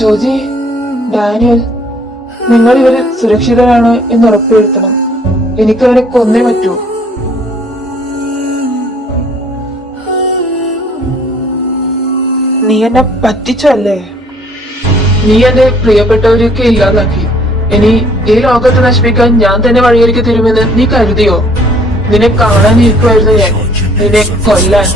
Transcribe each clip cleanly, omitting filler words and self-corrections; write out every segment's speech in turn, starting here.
Joji, Daniel, നിങ്ങൾ ഇവര് സുരക്ഷിതരാണ് എന്ന് ഉറപ്പുവരുത്തണം. എനിക്കവരെ കൊന്നേ പറ്റൂ. നീ എന്നെ പറ്റിച്ചല്ലേ? നീ എന്റെ പ്രിയപ്പെട്ടവരെയൊക്കെ ഇല്ലാതാക്കി. ഇനി ഈ ലോകത്തെ നശിപ്പിക്കാൻ ഞാൻ തന്നെ വഴിയൊരുക്കി തരുമെന്ന് നീ കരുതിയോ? നിന്നെ കാണാനിരിക്കുമായിരുന്നു ഞാൻ, നിന്നെ കൊല്ലാൻ.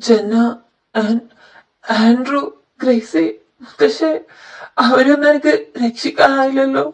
ജന്ന, ആൻഡ്രൂ, ഗ്രേസി, പക്ഷെ അവരൊന്നും എനിക്ക് രക്ഷിക്കാനായില്ലല്ലോ.